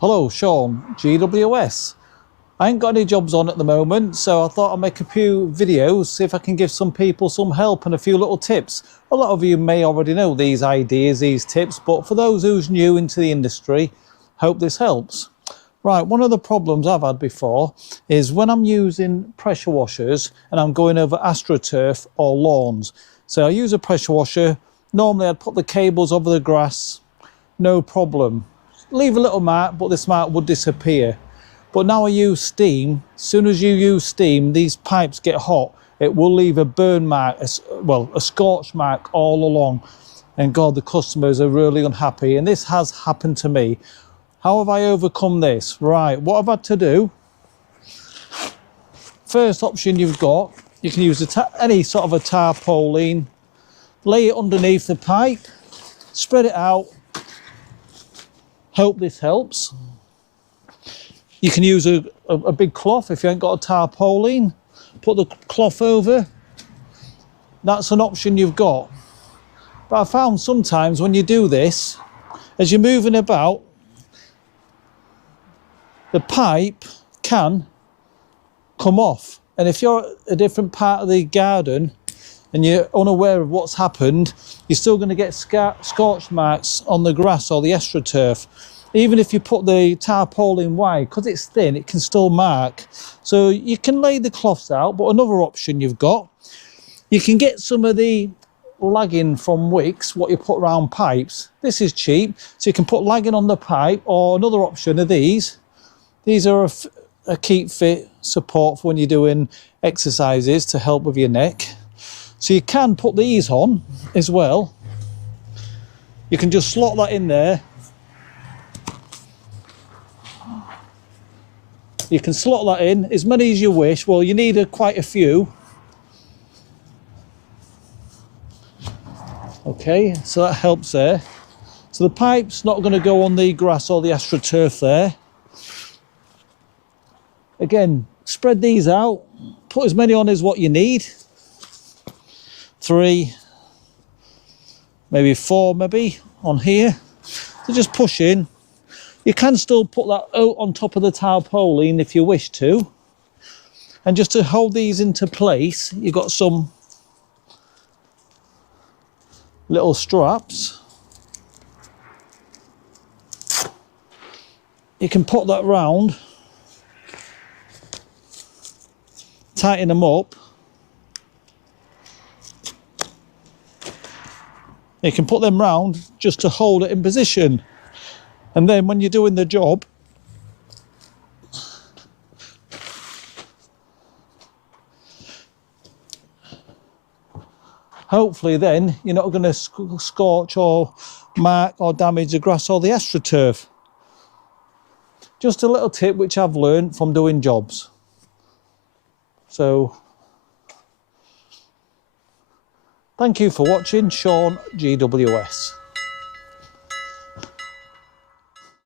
Hello, Shaun, GWS. I ain't got any jobs on at the moment, so I thought I'd make a few videos, see if I can give some people some help and a few little tips. A lot of you may already know these ideas, these tips, but for those who's new into the industry, hope this helps. Right, one of the problems I've had before is when I'm using pressure washers and I'm going over AstroTurf or lawns. So I use a pressure washer. Normally I'd put the cables over the grass, no problem. Leave a little mark, but this mark would disappear. But now I use steam. As soon as you use steam, these pipes get hot. It will leave a burn mark, a scorch mark all along. And God, the customers are really unhappy. And this has happened to me. How have I overcome this? Right, what I've had to do, first option you've got, you can use any sort of a tarpaulin, lay it underneath the pipe, spread it out. Hope this helps. You can use a big cloth if you ain't got a tarpaulin. Put the cloth over. That's an option you've got. But I found sometimes when you do this, as you're moving about, the pipe can come off. And if you're a different part of the garden and you're unaware of what's happened, you're still going to get scorch marks on the grass or the AstroTurf. Even if you put the tarpaulin wide, because it's thin, it can still mark. So you can lay the cloths out, but another option you've got, you can get some of the lagging from wicks, what you put around pipes. This is cheap, so you can put lagging on the pipe, or another option are these. These are a keep fit support for when you're doing exercises to help with your neck. So you can put these on as well. You can just slot that in there. You can slot that in as many as you wish. Well, you need quite a few. Okay, so that helps there. So the pipe's not going to go on the grass or the AstroTurf there. Again, spread these out. Put as many on as what you need. 3, maybe 4 maybe on here. So just push in. You can still put that out on top of the tarpaulin if you wish to. And just to hold these into place, you've got some little straps. You can put that round, tighten them up. You can put them round just to hold it in position. And then when you're doing the job, hopefully then you're not going to scorch or mark or damage the grass or the AstroTurf. Just a little tip which I've learned from doing jobs. So, thank you for watching. Shaun, GWS.